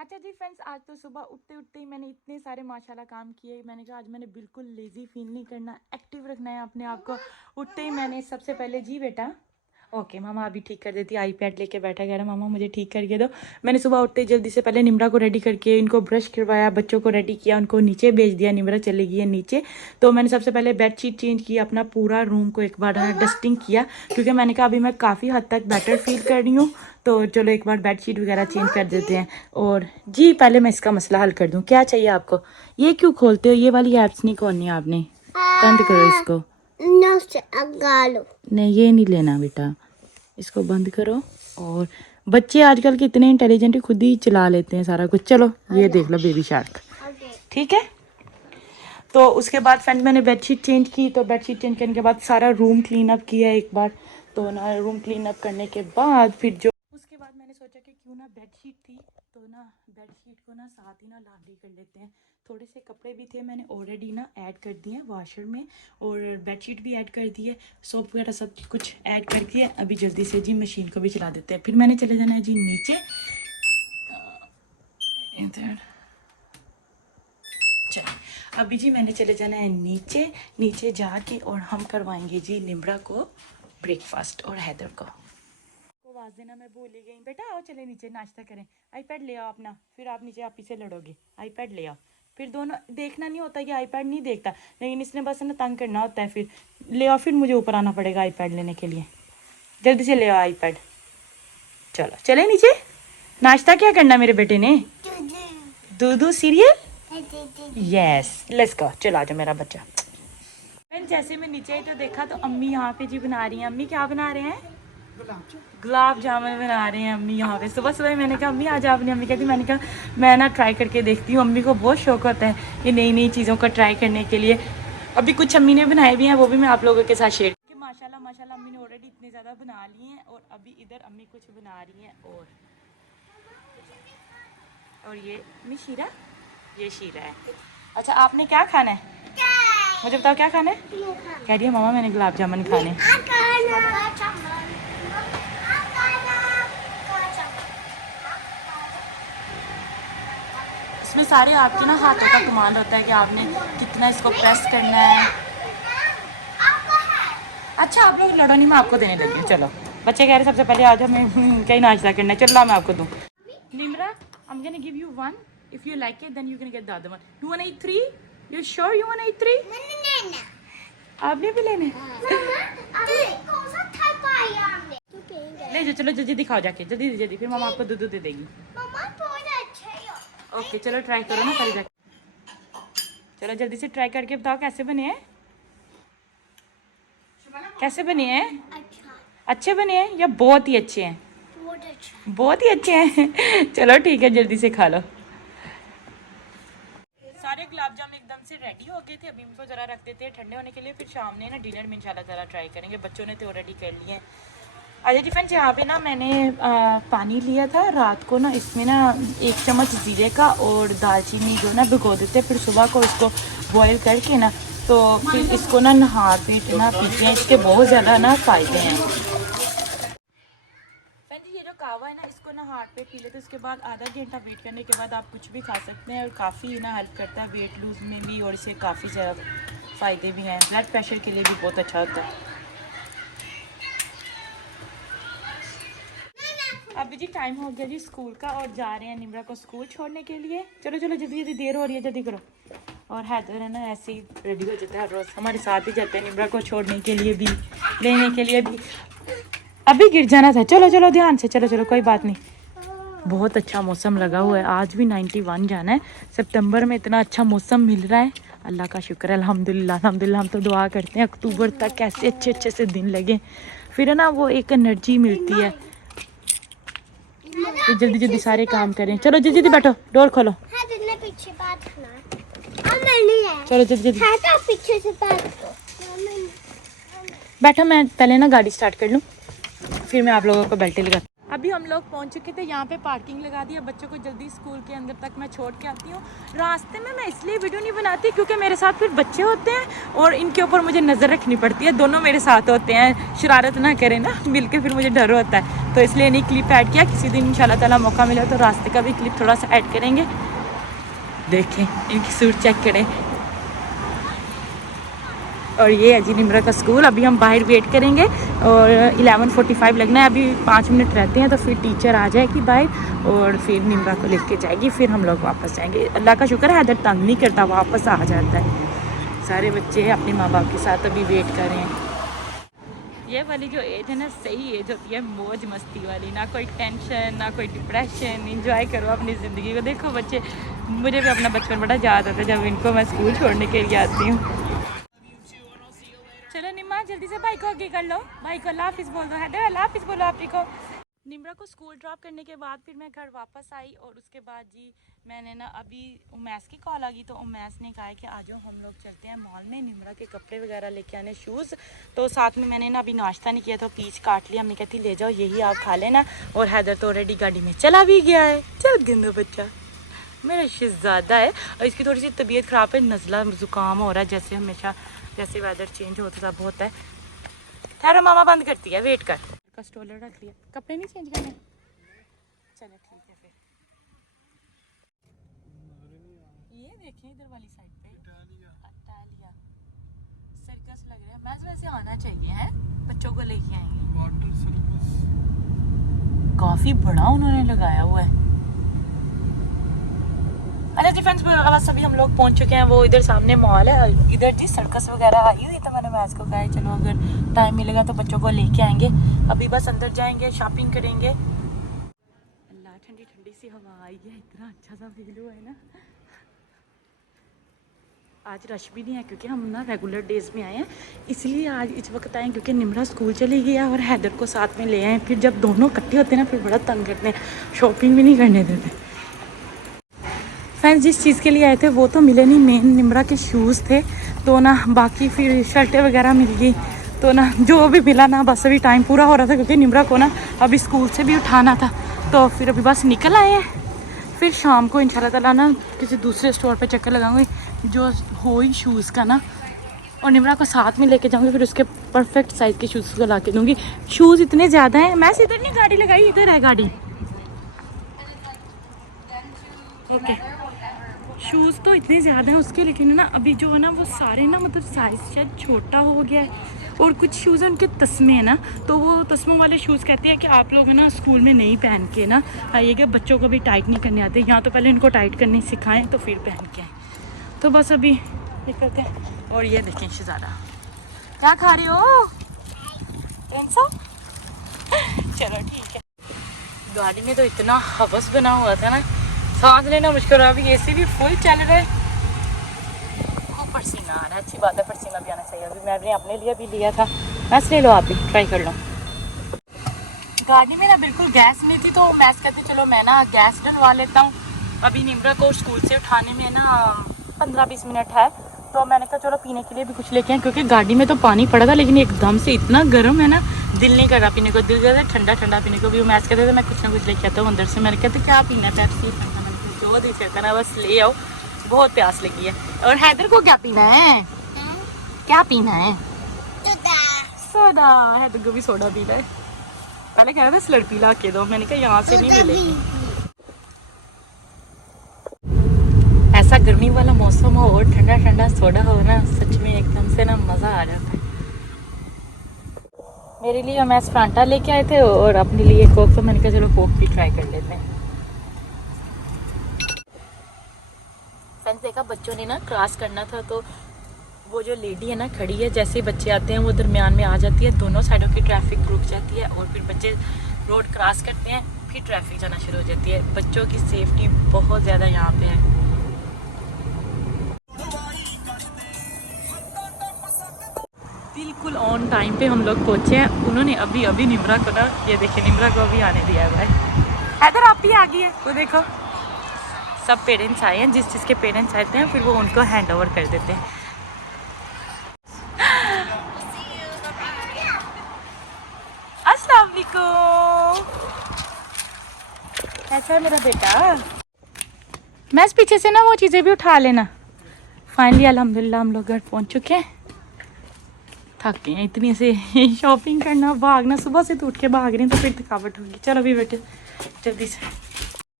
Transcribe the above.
अच्छा जी फ्रेंड्स, आज तो सुबह उठते उठते ही मैंने इतने सारे माशाल्लाह काम किए। मैंने कहा आज मैंने बिल्कुल लेज़ी फील नहीं करना, एक्टिव रखना है अपने आप को। उठते ही मैंने सबसे पहले जी बेटा, ओके मामा अभी ठीक कर देती। आईपैड लेके बैठा, कह रहा मामा मुझे ठीक करके दो। मैंने सुबह उठते ही जल्दी से पहले निम्रा को रेडी करके इनको ब्रश करवाया, बच्चों को रेडी किया, उनको नीचे भेज दिया। निम्रा चली गई है नीचे। तो मैंने सबसे पहले बेडशीट चेंज की, अपना पूरा रूम को एक बार डस्टिंग किया, क्योंकि मैंने कहा अभी मैं काफ़ी हद तक बेटर फील कर रही हूँ। तो चलो एक बार बेडशीट वगैरह चेंज कर देते हैं। और जी पहले मैं इसका मसला हल कर दूँ। क्या चाहिए आपको? ये क्यों खोलते हो? ये वाली ऐप्स नहीं खोलनी आपने, बंद करो इसको। नहीं ये नहीं लेना बेटा, इसको बंद करो। और बच्चे आजकल के इतने इंटेलिजेंट है, खुद ही चला लेते हैं सारा कुछ। चलो ये देख लो बेबी शार्क, ठीक है। तो उसके बाद फ्रेंड मैंने बेडशीट चेंज की। तो बेडशीट चेंज करने के बाद सारा रूम क्लीन अप किया एक बार। तो ना रूम क्लीन अप करने के बाद फिर जो उसके बाद मैंने सोचा कि क्यों ना बेडशीट थी तो ना बेडशीट को ना साथ ही ना लांड्री कर लेते हैं। थोड़े से कपड़े भी थे, मैंने ऑलरेडी ना ऐड कर दिए हैं वॉशर में, और बेडशीट भी ऐड कर दी है, सोप वगैरह सब कुछ ऐड करके अभी जल्दी से जी मशीन को भी चला देते हैं। फिर मैंने चले जाना है जी नीचे इधर। चलिए अभी जी मैंने चले जाना है नीचे। नीचे जाके और हम करवाएंगे जी निम्रा को ब्रेकफास्ट और हैदर को आवाज़ देना मैं भूल ही गई। बेटा आओ चले नीचे नाश्ता करें। आईपैड ले आओ अपना, फिर आप नीचे आप ही से लड़ोगे। आईपैड ले आओ, फिर दोनों देखना नहीं होता कि आईपैड नहीं देखता, लेकिन इसने बस ना तंग करना होता है। फिर ले आओ, फिर मुझे ऊपर आना पड़ेगा आईपैड लेने के लिए। जल्दी से ले आओ आईपैड। चलो चले नीचे। नाश्ता क्या करना मेरे बेटे ने? दूधू सीरियल। Yes let's go. चलो आ जाओ मेरा बच्चा। जैसे मैं नीचे आई तो देखा तो अम्मी यहाँ पे जी बना रही हैं। अम्मी क्या बना रहे हैं? गुलाब जामुन बना रहे हैं अम्मी यहाँ पे। सुबह सुबह मैंने कहा अम्मी आज आपने, अम्मी कहती मैंने कहा मैं ना ट्राई करके देखती हूँ। अम्मी को बहुत शौक होता है कि नई नई चीज़ों को ट्राई करने के लिए। अभी कुछ अम्मी ने बनाए भी हैं, वो भी मैं आप लोगों के साथ शेयर कि माशाल्लाह माशाल्लाह अम्मी ने ऑलरेडी इतने ज़्यादा बना लिए हैं। और अभी इधर अम्मी कुछ बना रही हैं। और ये अम्मी शीरा, ये शीरा है। अच्छा आपने क्या खाना है? मुझे बताओ क्या खाना है? कह रही है मामा मैंने गुलाब जामुन खाने। इसमें सारे आपके ना हाथों का कमाल होता है कि आपने कितना इसको प्रेस करना है। अच्छा आप लोग लड़ो नहीं, मैं आपको देने लगी हूँ। चलो बच्चे कह रहे सबसे पहले आ जाओ, मैं कहीं नाश्ता करना है। चलो मैं आपको दूँ। Nimra I am gonna give you one, if you like it then you can get the other one. You want eat 3? You sure you want eat 3? आपने भी लेने? ले जाओ चलो जल्दी दिखाओ जाके, जल्दी जल्दी, फिर मामा आपको दूध दे देगी। ओके चलो ट्राई करो ना पहले जाके। चलो जल्दी से ट्राई करके बताओ कैसे बने हैं। कैसे बने हैं? अच्छे बने हैं या बहुत ही अच्छे हैं? बहुत ही अच्छे हैं। चलो ठीक है जल्दी से खा लो। सारे गुलाब जामुन एकदम से रेडी हो गए थे। अभी इनको ज़रा रख देते हैं ठंडे होने के लिए, फिर शाम ने ना डिनर में इंशाल्लाह ज़रा ट्राई करेंगे। बच्चों ने तो ऑलरेडी कर लिए हैं। अच्छा जी फ्रेंड्स यहाँ पे ना मैंने पानी लिया था रात को ना, इसमें ना 1 चम्मच जीरे का और दालचीनी जो ना भिगो देते, फिर सुबह को इसको बॉईल करके ना तो फिर इसको ना नहा पेट ना पीते हैं। इसके बहुत ज़्यादा ना फ़ायदे हैं। फ्रेंड्स ये जो कहवा है ना, इसको ना हार्ट पेट पी लेते, उसके बाद आधा घंटा वेट करने के बाद आप कुछ भी खा सकते हैं। और काफ़ी ना हेल्प करता है वेट लूज़ में भी, और इससे काफ़ी ज़्यादा फ़ायदे भी हैं। ब्लड प्रेशर के लिए भी बहुत अच्छा होता है। अभी जी टाइम हो गया जी स्कूल का, और जा रहे हैं निम्रा को स्कूल छोड़ने के लिए। चलो चलो जल्दी जल्दी, देर हो रही है जल्दी करो। और हैदर है ना ऐसे ही रेडी हो जाता है, रोज़ हमारे साथ ही जाते हैं निम्रा को छोड़ने के लिए भी, लेने के लिए भी। अभी गिर जाना था। चलो चलो ध्यान से, चलो चलो कोई बात नहीं। बहुत अच्छा मौसम लगा हुआ है। आज भी 91 जाना है। सितंबर में इतना अच्छा मौसम मिल रहा है, अल्लाह का शुक्र है। अल्हम्दुलिल्लाह अल्हम्दुलिल्लाह। हम तो दुआ करते हैं अक्टूबर तक कैसे अच्छे अच्छे से दिन लगे, फिर ना वो एक एनर्जी मिलती है। तो जल्दी जल्दी सारे काम करें। चलो जल्दी जल्दी बैठो, डोर खोलो। पीछे बात चलो जल्दी जल्दी पीछे से बैठो। मैं पहले ना गाड़ी स्टार्ट कर लूँ, फिर मैं आप लोगों को बेल्ट लगा। अभी हम लोग पहुंच चुके थे, यहाँ पे पार्किंग लगा दिया, बच्चों को जल्दी स्कूल के अंदर तक मैं छोड़ के आती हूँ। रास्ते में मैं इसलिए वीडियो नहीं बनाती क्योंकि मेरे साथ फिर बच्चे होते हैं और इनके ऊपर मुझे नज़र रखनी पड़ती है। दोनों मेरे साथ होते हैं, शरारत ना करें ना मिल के, फिर मुझे डर होता है, तो इसलिए नहीं क्लिप ऐड किया। किसी दिन इंशाल्लाह ताला मौका मिला तो रास्ते का भी क्लिप थोड़ा सा ऐड करेंगे। देखें इनकी सूट चेक करें। और ये है जी निम्रा का स्कूल। अभी हम बाहर वेट करेंगे और 11:45 लगना है, अभी 5 मिनट रहते हैं तो फिर टीचर आ जाएगी बाहर और फिर निम्रा को लेके जाएगी, फिर हम लोग वापस जाएंगे। अल्लाह का शुक्र है हैदर तंग नहीं करता, वापस आ जाता है। सारे बच्चे अपने माँ बाप के साथ अभी वेट कर रहे हैं। ये वाली जो एज है ना, सही एज होती है मौज मस्ती वाली, ना कोई टेंशन ना कोई डिप्रेशन, इंजॉय करो अपनी ज़िंदगी को। देखो बच्चे, मुझे भी अपना बचपन बड़ा याद आता है जब इनको मैं स्कूल छोड़ने के लिए आती हूँ। चलो निम्मा जल्दी से भाई को आगे कर लो, भाई को अल्लाह हाफिज़ बोल दो, हैदर अल्लाह हाफिज़ बोलो आप को। निम्रा को स्कूल ड्रॉप करने के बाद फिर मैं घर वापस आई और उसके बाद जी मैंने ना अभी उमैस की कॉल आ गई, तो उमैस ने कहा कि आ जाओ हम लोग चलते हैं मॉल में, निम्रा के कपड़े वगैरह लेके आने, शूज़। तो साथ में मैंने ना अभी नाश्ता नहीं किया, तो पीच काट लिया। हमने कहती ले जाओ यही आप खा लेना, और हैदर तो ऑलरेडी गाड़ी में चला भी गया है। चल गिंदो बच्चा मेरा शहज़ादा है, और इसकी थोड़ी सी तबीयत ख़राब है, नज़ला ज़ुकाम हो रहा है, जैसे हमेशा जैसे वेदर चेंज होता सब होता है। ठहरो मामा बंद करती है, वेट कर। का स्टोलर रख लिया, कपड़े नहीं चेंज करने, चलो ठीक है फिर। ये देखें इधर वाली साइड पे इटालिया सर्कस लग रहा है, मैच वैसे आना चाहिए है, बच्चों को लेके आएंगे। वाटर सर्कस काफी बड़ा उन्होंने लगाया हुआ है। अच्छा जी फ्रेंड्स, बस अभी हम लोग पहुंच चुके हैं, वो इधर सामने मॉल है, इधर जी सर्कस वगैरह आई हुई, तो मैंने मैच को कहा चलो अगर टाइम मिलेगा तो बच्चों को लेके आएंगे। अभी बस अंदर जाएंगे, शॉपिंग करेंगे। अल्लाह ठंडी ठंडी सी हवा आई है, इतना अच्छा सा फील हुआ है ना। आज रश भी नहीं है क्योंकि हम ना रेगुलर डेज में आए हैं, इसलिए आज इस वक्त आए क्योंकि निम्रा स्कूल चली गई है और हैदर को साथ में ले आए। फिर जब दोनों इकट्ठे होते हैं ना फिर बड़ा तंग करते हैं, शॉपिंग भी नहीं करने देते। फ्रेंड्स जिस चीज़ के लिए आए थे वो तो मिले नहीं, मेन निम्रा के शूज़ थे, तो ना बाकी फिर शर्टें वगैरह मिल गई, तो ना जो भी मिला ना बस अभी टाइम पूरा हो रहा था क्योंकि निम्रा को ना अभी स्कूल से भी उठाना था, तो फिर अभी बस निकल आए हैं। फिर शाम को इंशाल्लाह ताला ना किसी दूसरे स्टोर पे चक्कर लगाऊंगी जो हो ही शूज़ का ना, और निम्रा को साथ में लेके जाऊंगी, फिर उसके परफेक्ट साइज़ के शूज़ को ला के दूँगी। शूज़ इतने ज़्यादा हैं, मैं इधर नहीं गाड़ी लगाई, इधर है गाड़ी। ओके शूज़ तो इतने ज़्यादा हैं उसके, लेकिन ना अभी जो है ना वो सारे ना मतलब साइज़ शायद छोटा हो गया है, और कुछ शूज़ हैं उनके तस्मे हैं ना, तो वो तस्मों वाले शूज़ कहते हैं कि आप लोग है ना स्कूल में नहीं पहन के ना आइएगा, बच्चों को भी टाइट नहीं करने आते, यहाँ तो पहले इनको टाइट करने सिखाएं तो फिर पहन के आए। तो बस अभी ये करते हैं। और ये देखें शहज़ादा क्या खा रही हो चलो ठीक है। गाड़ी में तो इतना हवस बना हुआ था ना, सांस लेना मुश्किल, अभी एसी भी फुल चल रहा है, खूब पसीना आ रहा है। अच्छी बात है, पसीना भी आना चाहिए। अभी मैंने अपने लिए भी लिया था, मैस ले लो, आप भी ट्राई कर लो। गाड़ी में ना बिल्कुल गैस नहीं थी, तो मैस कहती चलो मैं ना गैस डलवा लेता हूँ। अभी निम्रा को स्कूल से उठाने में ना 15-20 मिनट है, तो मैंने कहा चलो पीने के लिए भी कुछ लेके आए, क्योंकि गाड़ी में तो पानी पड़ा था लेकिन एकदम से इतना गर्म है ना, दिल नहीं कर रहा पीने को, दिल कर रहा ठंडा ठंडा पीने को। भी मैस कहते थे मैं कुछ ना कुछ लेके आता हूँ अंदर से, मैंने कहते क्या पीना है, पेप्सी, जो दिल करता ना बस ले आओ, बहुत प्यास लगी है। और हैदर को क्या पीना है, क्या पीना है, सोडा। हैदर को भी सोडा पीना है, पहले कह रहा था स्लर्पी ला के दो, मैंने कहा यहाँ से नहीं मिलेगी। ऐसा गर्मी वाला मौसम हो और ठंडा ठंडा सोडा हो ना, सच में एकदम से ना मज़ा आ जाता है। मेरे लिए मैं फ्रांटा लेके आए थे और अपने लिए कोक, तो मैंने कहा चलो कोक भी ट्राई कर लेते हैं। फ्रेंड्स देखा बच्चों ने ना क्रॉस करना था, तो वो जो लेडी है ना खड़ी है, जैसे ही बच्चे आते हैं वो दरमियान में आ जाती है, दोनों साइडों की ट्रैफिक रुक जाती है और फिर बच्चे रोड क्रॉस करते हैं, फिर ट्रैफिक जाना शुरू हो जाती है। बच्चों की सेफ्टी बहुत ज़्यादा यहाँ पे है। बिल्कुल ऑन टाइम पे हम लोग पहुँचे हैं। उन्होंने अभी अभी निम्रा को ना, ये देखिए निम्रा को अभी आने दिया है भाई। हैदर आप भी आ गई है, वो देखो सब पेरेंट्स आए हैं, जिस जिसके पेरेंट्स आते हैं फिर वो उनको हैंड ओवर कर देते हैं। अस्सलाम वालेकुम। ऐसा है मेरा बेटा। मैं इस पीछे से ना वो चीज़ें भी उठा लेना। फाइनली अल्हम्दुलिल्लाह हम लोग घर पहुंच चुके हैं। थक गए हैं इतनी से शॉपिंग करना, भागना, सुबह से तो उठ के भाग रही हैं तो फिर थकावट होगी। चलो अभी बेटे जल्दी से